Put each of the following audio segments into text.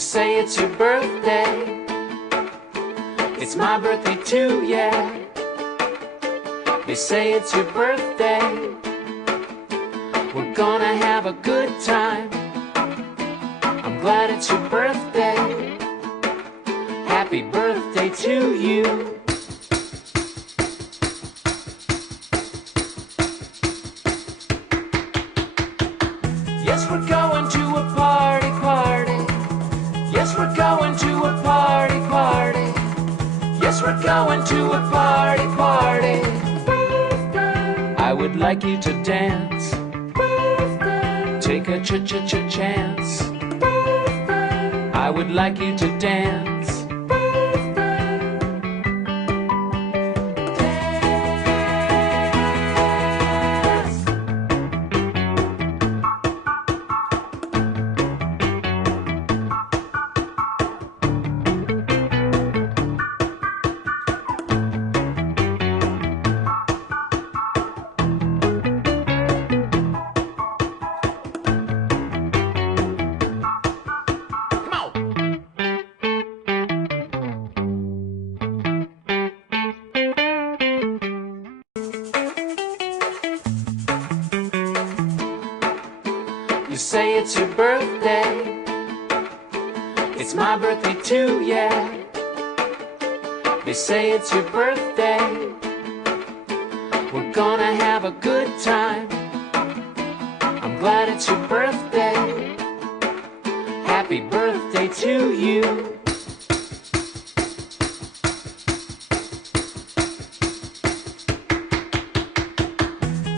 say it's your birthday. It's my birthday too, yeah. You say it's your birthday. We're gonna have a good time. I'm glad it's your birthday. Happy birthday to you. Yes, we're going to a party, party. Yes, we're going to a party, party. Yes, we're going to a party, party. I would like you to dance. Take a chance. I would like you to dance. You say it's your birthday. It's my birthday too, yeah. They say it's your birthday. We're gonna have a good time. I'm glad it's your birthday. Happy birthday to you.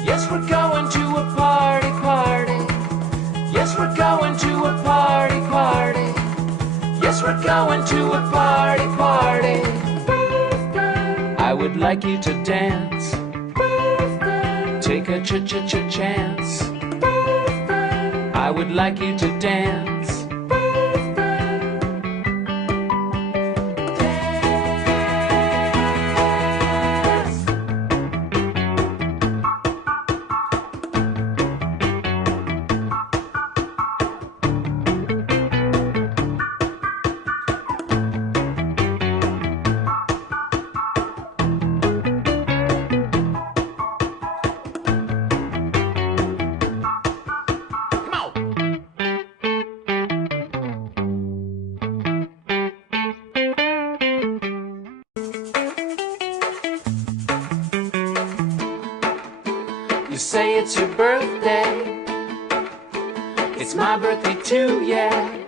Yes, we're going to a party, party. Yes, we're going to a party, party. Yes, we're going to a party, party. I would like you to dance. Take a chance. I would like you to dance. You say it's your birthday. It's my birthday too, yeah.